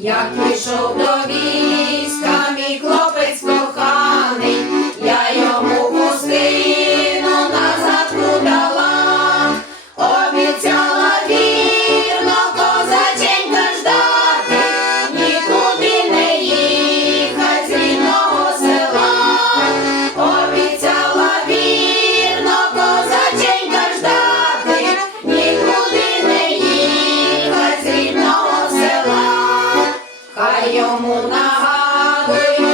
Я прийшов до війни. йому нагадує.